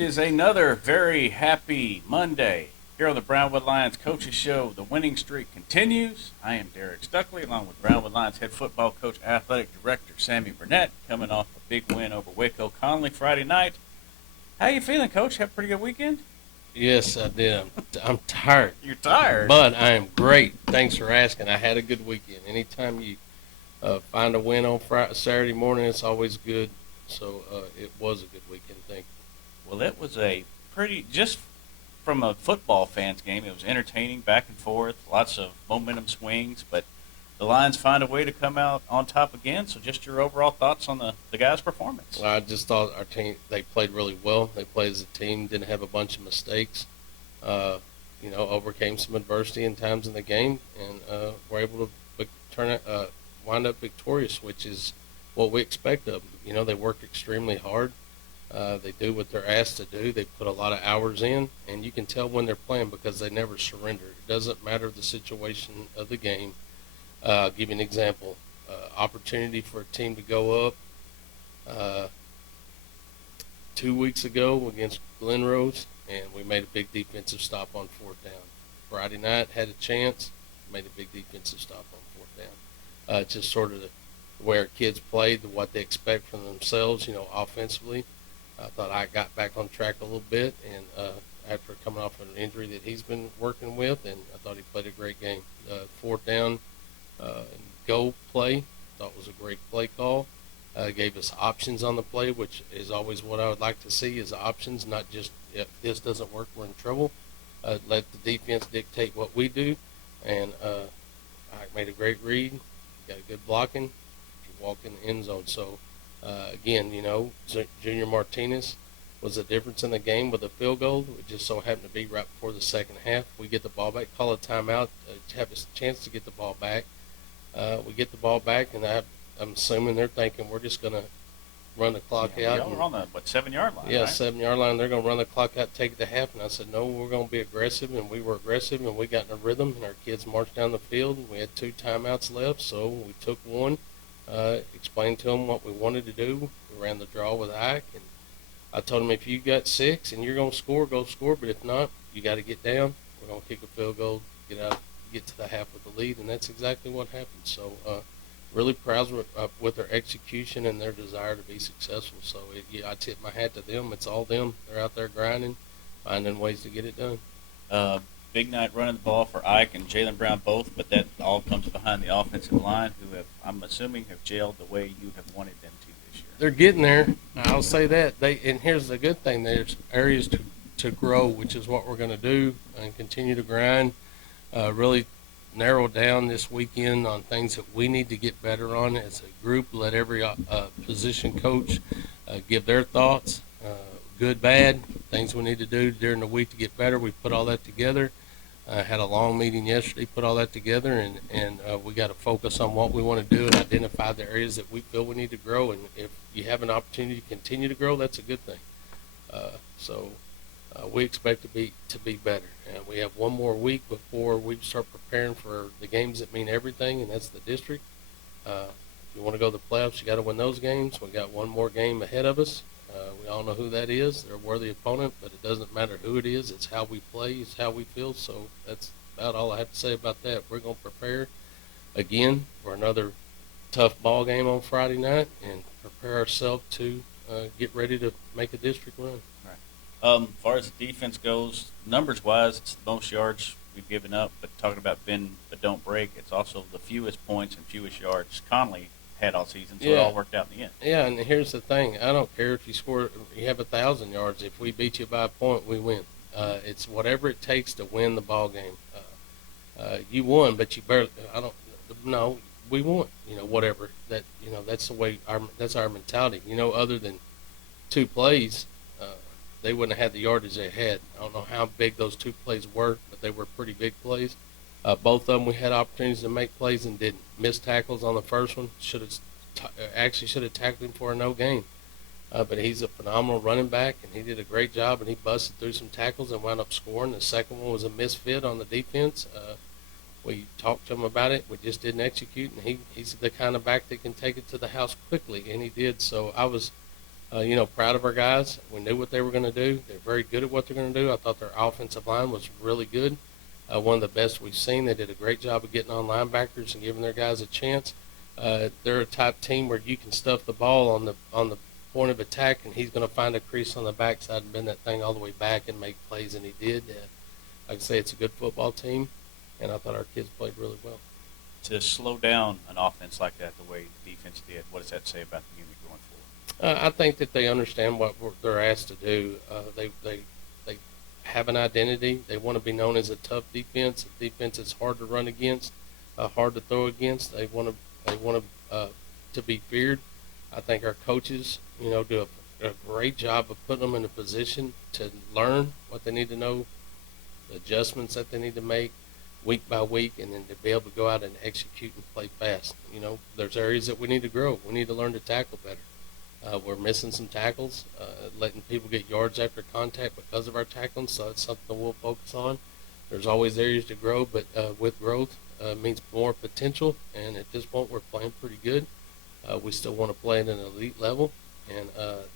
It is another very happy Monday. Here on the Brownwood Lions Coaches Show, the winning streak continues. I am Derek Stuckley, along with Brownwood Lions head football coach, athletic director Sammy Burnett, coming off a big win over Waco Conley Friday night. How you feeling, Coach? Have a pretty good weekend? Yes, I did. I'm tired. You're tired? But I am great. Thanks for asking. I had a good weekend. Anytime you find a win on Friday, Saturday morning, it's always good. So it was a good weekend, thank you. Well, it was a pretty, just from a football fans game, it was entertaining, back and forth, lots of momentum swings, but the Lions find a way to come out on top again. So just your overall thoughts on the guys' performance. Well, I just thought our team, they played really well. They played as a team, didn't have a bunch of mistakes. Overcame some adversity in times in the game, and were able to wind up victorious, which is what we expect of them. They work extremely hard. They do what they're asked to do. They put a lot of hours in, and you can tell when they're playing because they never surrender. It doesn't matter the situation of the game. I'll give you an example. Opportunity for a team to go up 2 weeks ago against Glen Rose, and we made a big defensive stop on fourth down. Friday night, had a chance, made a big defensive stop on fourth down. Just sort of where kids played, what they expect from themselves, offensively. I thought I got back on track a little bit, and after coming off an injury that he's been working with, and I thought he played a great game. Fourth down, go play, thought was a great play call. Gave us options on the play, which is always what I would like to see, is options, not just if this doesn't work, we're in trouble. Let the defense dictate what we do, and I made a great read, got a good blocking, you walk in the end zone. So, again, Junior Martinez was the difference in the game with a field goal. It just so happened to be right before the second half. We get the ball back, call a timeout, have a chance to get the ball back. We get the ball back, and I'm assuming they're thinking we're just going to run the clock out. Y'all were on the 7-yard line. Yeah, right? 7-yard line. They're going to run the clock out, take it to half. And I said, no, we're going to be aggressive. And we were aggressive, and we got in a rhythm. And our kids marched down the field. We had 2 timeouts left, so we took one, explained to them what we wanted to do. We ran the draw with Ike, and I told them if you got 6 and you're going to score, go score. But if not, you got to get down. We're going to kick a field goal, get to the half with the lead, and that's exactly what happened. So really proud with their execution and their desire to be successful. So I tip my hat to them. It's all them. They're out there grinding, finding ways to get it done. Big night running the ball for Ike and Jalen Brown both, but that all comes behind the offensive line, who I'm assuming have jailed the way you have wanted them to this year. They're getting there. I'll say that. And here's the good thing: there's areas to grow, which is what we're going to do and continue to grind. Really narrow down this weekend on things that we need to get better on as a group. Let every position coach give their thoughts, good, bad, things we need to do during the week to get better. We put all that together. Had a long meeting yesterday, put all that together, and we got to focus on what we want to do and identify the areas that we feel we need to grow. And if you have an opportunity to continue to grow, that's a good thing. We expect to be better. And we have one more week before we start preparing for the games that mean everything, and that's the district. If you want to go to the playoffs, you got to win those games. We got one more game ahead of us. We all know who that is. They're a worthy opponent, but it doesn't matter who it is. It's how we play. It's how we feel. So that's about all I have to say about that. We're going to prepare again for another tough ball game on Friday night and prepare ourselves to get ready to make a district run. As far as the defense goes, numbers-wise, it's the most yards we've given up. But talking about bend but don't break, it's also the fewest points and fewest yards Conley had all season, so it all worked out in the end. Yeah, and here's the thing. I don't care if you have 1,000 yards. If we beat you by a point, we win. It's whatever it takes to win the ball game. You won, but you barely – no, we won, whatever. That's the way that's our mentality. Other than 2 plays – they wouldn't have had the yardage they had. I don't know how big those 2 plays were, but they were pretty big plays. Both of them we had opportunities to make plays and didn't. Missed tackles on the first one. Should have tackled him for a no gain. But he's a phenomenal running back, and he did a great job, and he busted through some tackles and wound up scoring. The second one was a misfit on the defense. We talked to him about it. We just didn't execute, and he's the kind of back that can take it to the house quickly, and he did. So I was Proud of our guys. We knew what they were going to do. They're very good at what they're going to do. I thought their offensive line was really good, one of the best we've seen. They did a great job of getting on linebackers and giving their guys a chance. They're a type team where you can stuff the ball on the point of attack, and he's going to find a crease on the backside and bend that thing all the way back and make plays, and he did. Like I say, it's a good football team, and I thought our kids played really well. To slow down an offense like that the way defense did, what does that say about the unit going forward? I think that they understand what they're asked to do. They have an identity. They want to be known as a tough defense. A defense that's hard to run against, hard to throw against. They want to be feared. I think our coaches, do a great job of putting them in a position to learn what they need to know, the adjustments that they need to make week by week, and then to be able to go out and execute and play fast. There's areas that we need to grow. We need to learn to tackle better. We're missing some tackles, letting people get yards after contact because of our tackling, so it's something we'll focus on. There's always areas to grow, but with growth means more potential, and at this point we're playing pretty good. We still want to play at an elite level, and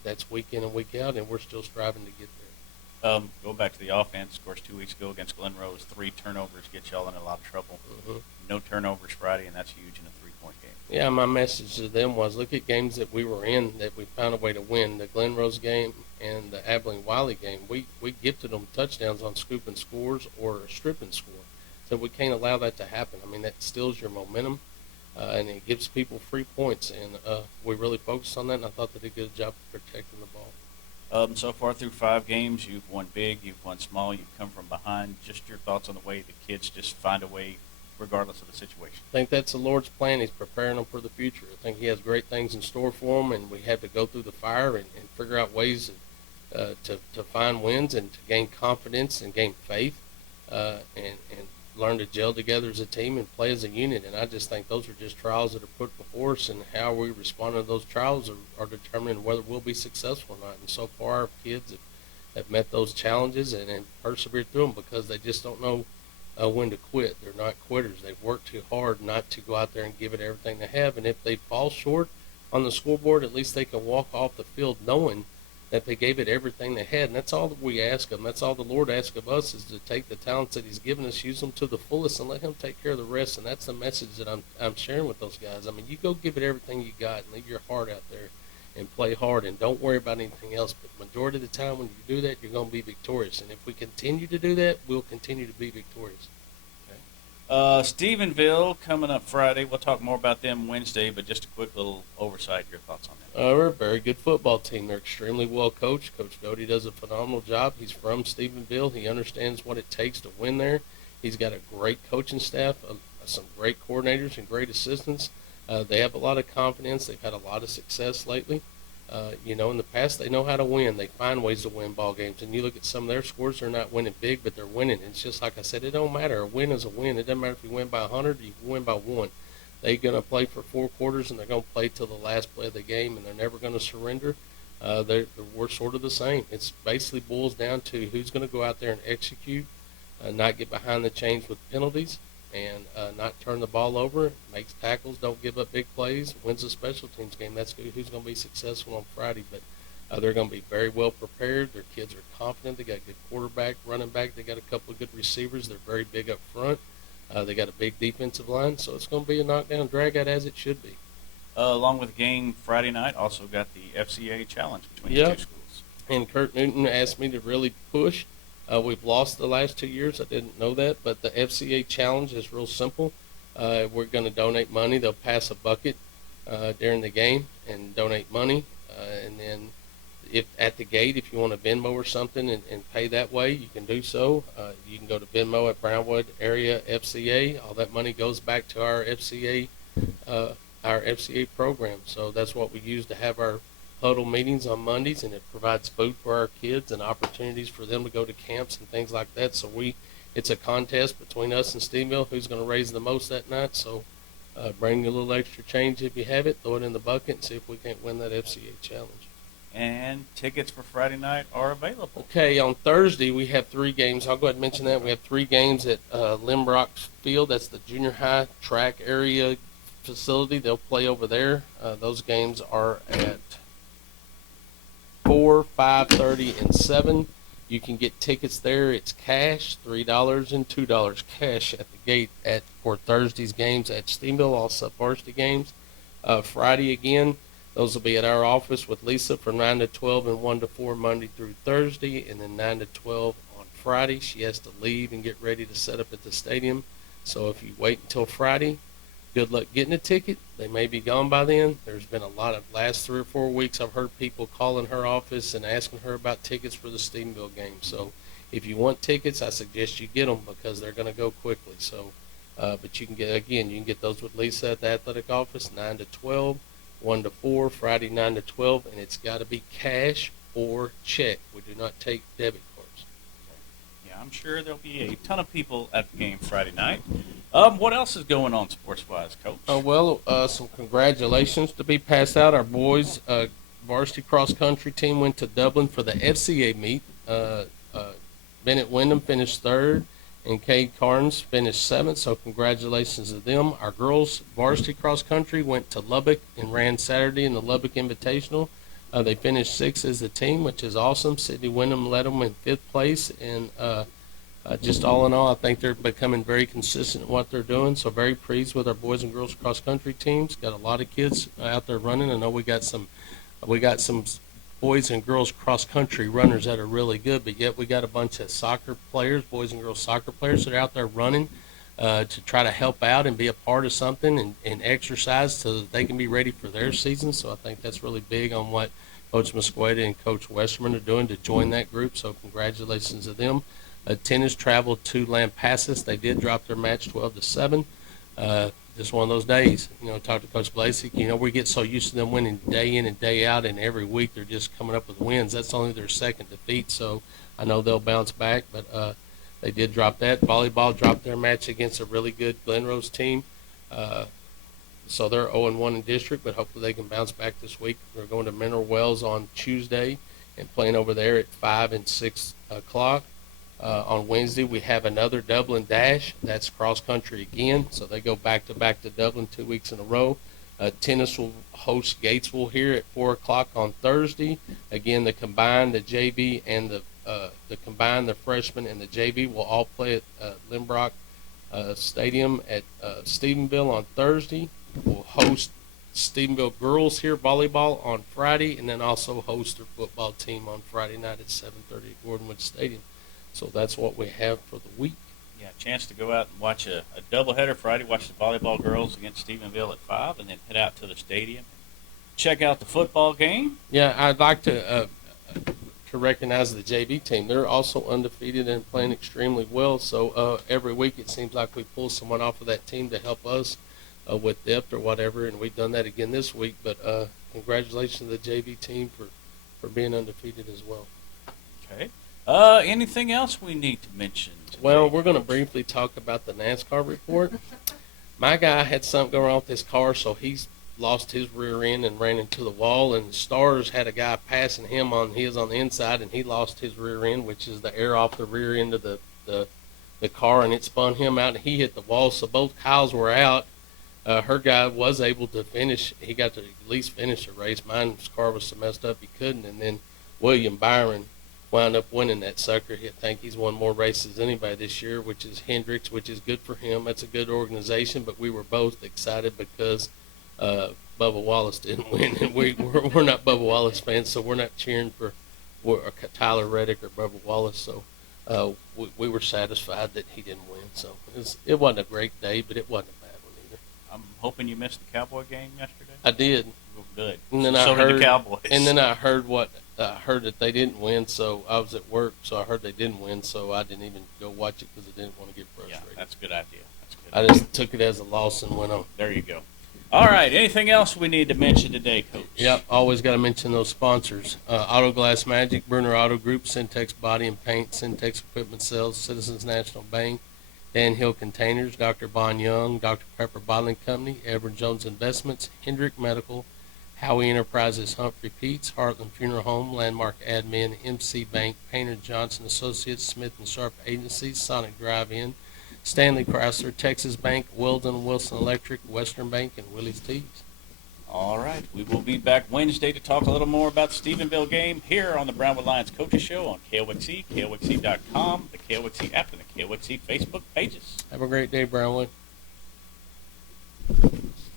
that's week in and week out, and we're still striving to get there. Go back to the offense. Of course, 2 weeks ago against Glen Rose, 3 turnovers get y'all in a lot of trouble. Mm-hmm. No turnovers Friday, and that's huge in a 3-point game. Yeah, my message to them was look at games that we were in that we found a way to win. The Glen Rose game and the Abilene-Wiley game, we gifted them touchdowns on scooping scores or a stripping score. So we can't allow that to happen. I mean, that steals your momentum, and it gives people free points. And we really focused on that, and I thought they did a good job of protecting the ball. So far through 5 games, you've won big, you've won small, you've come from behind. Just your thoughts on the way the kids just find a way regardless of the situation. I think that's the Lord's plan. He's preparing them for the future. I think he has great things in store for them, and we have to go through the fire and figure out ways to find wins and to gain confidence and gain faith and learn to gel together as a team and play as a unit. And I just think those are just trials that are put before us, and how we respond to those trials are determining whether we'll be successful or not. And so far, our kids have met those challenges and persevered through them because they just don't know when to quit. They're not quitters. They've worked too hard not to go out there and give it everything they have. And if they fall short on the scoreboard, at least they can walk off the field knowing that they gave it everything they had. And that's all that we ask them. That's all the Lord asks of us, is to take the talents that he's given us, use them to the fullest, and let him take care of the rest. And that's the message that I'm sharing with those guys. I mean, you go give it everything you got and leave your heart out there and play hard and don't worry about anything else. But majority of the time when you do that, you're going to be victorious. And if we continue to do that, we'll continue to be victorious. Stephenville coming up Friday. We'll talk more about them Wednesday, but just a quick little oversight. Your thoughts on that? We're a very good football team. They're extremely well coached. Coach Doty does a phenomenal job. He's from Stephenville. He understands what it takes to win there. He's got a great coaching staff, some great coordinators and great assistants. They have a lot of confidence. They've had a lot of success lately. In the past, they know how to win. They find ways to win ball games. And you look at some of their scores, they're not winning big, but they're winning. It's just like I said, it don't matter. A win is a win. It doesn't matter if you win by 100 or you win by 1. They're going to play for 4 quarters, and they're going to play till the last play of the game, and they're never going to surrender. We're sort of the same. It basically boils down to who's going to go out there and execute, not get behind the chains with penalties, and not turn the ball over, makes tackles, don't give up big plays, wins a special teams game. That's who's going to be successful on Friday. But they're going to be very well prepared. Their kids are confident. They got a good quarterback, running back. They got a couple of good receivers. They're very big up front. They got a big defensive line. So it's going to be a knockdown, drag-out as it should be. Along with the game Friday night, also got the FCA challenge between the two schools. And Kurt Newton asked me to really push. We've lost the last 2 years. I didn't know that, but the FCA challenge is real simple. We're going to donate money. They'll pass a bucket during the game and donate money. And then if at the gate, if you want to Venmo or something and pay that way, you can do so. You can go to Venmo at Brownwood area FCA. All that money goes back to our FCA program. So that's what we use to have our huddle meetings on Mondays, and it provides food for our kids and opportunities for them to go to camps and things like that. So it's a contest between us and Steveville who's going to raise the most that night. So bring a little extra change if you have it, throw it in the bucket, and see if we can't win that FCA challenge. And tickets for Friday night are available. Okay, on Thursday we have 3 games. I'll go ahead and mention that. We have 3 games at Limbrock Field. That's the junior high track area facility. They'll play over there. Those games are at 4, 5:30, and 7. You can get tickets there. It's cash, $3 and $2 cash at the gate for Thursday's games at Stephenville, all sub-varsity games. Friday again, those will be at our office with Lisa from 9 to 12 and 1 to 4 Monday through Thursday, and then 9 to 12 on Friday. She has to leave and get ready to set up at the stadium. So if you wait until Friday, good luck getting a ticket. They may be gone by then. There's been a lot of last 3 or 4 weeks. I've heard people calling her office and asking her about tickets for the Stephenville game. So if you want tickets, I suggest you get them because they're going to go quickly. So, but you can get those with Lisa at the athletic office, 9 to 12, 1 to 4, Friday 9 to 12, and it's got to be cash or check. We do not take debit cards. Yeah, I'm sure there'll be a ton of people at the game Friday night. What else is going on sports-wise, Coach? Some congratulations to be passed out. Our boys varsity cross-country team went to Dublin for the FCA meet. Bennett Wyndham finished 3rd, and Cade Carnes finished 7th, so congratulations to them. Our girls varsity cross-country went to Lubbock and ran Saturday in the Lubbock Invitational. They finished 6th as a team, which is awesome. Sydney Wyndham led them in 5th place, and just all in all, I think they're becoming very consistent in what they're doing. So very pleased with our boys and girls cross country teams. Got a lot of kids out there running. I know we got some boys and girls cross country runners that are really good, but yet we got a bunch of soccer players, boys and girls soccer players that are out there running to try to help out and be a part of something and exercise so that they can be ready for their season. So I think that's really big on what Coach Mosqueda and Coach Westerman are doing to join that group. So congratulations to them. Tennis traveled to Lampasas. They did drop their match 12-7. Just one of those days. Talk to Coach Blasey. We get so used to them winning day in and day out, and every week they're just coming up with wins. That's only their 2nd defeat, so I know they'll bounce back. But they did drop that. Volleyball dropped their match against a really good Glen Rose team. So they're 0-1 in district, but hopefully they can bounce back this week. We're going to Mineral Wells on Tuesday and playing over there at 5 and 6 o'clock. On Wednesday, we have another Dublin Dash. That's cross-country again, so they go back-to-back to Dublin 2 weeks in a row. Tennis will host Gatesville here at 4 o'clock on Thursday. Again, the combined, the JV, and the freshman and the JV will all play at Lynbrook Stadium at Stephenville on Thursday. We'll host Stephenville girls here volleyball on Friday, and then also host their football team on Friday night at 7:30 at Gordonwood Stadium. So that's what we have for the week. Yeah, a chance to go out and watch a doubleheader Friday, watch the volleyball girls against Stephenville at 5, and then head out to the stadium, check out the football game. Yeah, I'd like to recognize the JV team. They're also undefeated and playing extremely well. So every week it seems like we pull someone off of that team to help us with depth or whatever, and we've done that again this week. But congratulations to the JV team for being undefeated as well. Okay. Anything else we need to mention today? Well, we're going to briefly talk about the NASCAR report. My guy had something going on with his car, so he's lost his rear end and ran into the wall. And Stars had a guy passing him on the inside, and he lost his rear end, which is the air off the rear end of the car, and it spun him out, and he hit the wall. So both Kyles were out. Her guy was able to finish. He got to at least finish the race. Mine's car was so messed up he couldn't. And then William Byron wound up winning that sucker. I think he's won more races than anybody this year, which is Hendricks, which is good for him. That's a good organization, but we were both excited because Bubba Wallace didn't win, and we're not Bubba Wallace fans, so we're not cheering for Tyler Reddick or Bubba Wallace. So we were satisfied that he didn't win. So it wasn't a great day, but it wasn't a bad one either. I'm hoping you missed the Cowboy game yesterday. I did. Well, good. And then did the Cowboys. And then I heard that they didn't win, so I was at work, so I heard they didn't win, so I didn't even go watch it because I didn't want to get frustrated. Yeah, that's a good idea. I just took it as a loss and went on. There you go. All right, anything else we need to mention today, Coach? Yep, always got to mention those sponsors. Auto Glass Magic, Bruner Auto Group, Syntex Body and Paint, Syntex Equipment Sales, Citizens National Bank, Dan Hill Containers, Dr. Bon Young, Dr. Pepper Bottling Company, Edward Jones Investments, Hendrick Medical, Howie Enterprises, Humphrey Peets, Heartland Funeral Home, Landmark Admin, MC Bank, Painter Johnson Associates, Smith & Sharp Agencies, Sonic Drive-In, Stanley Chrysler, Texas Bank, Weldon Wilson Electric, Western Bank, and Willie's Teas. All right. We will be back Wednesday to talk a little more about the Stephenville game here on the Brownwood Lions Coaches Show on KOXE, KOXE.com, the KOXE app, and the KOXE Facebook pages. Have a great day, Brownwood.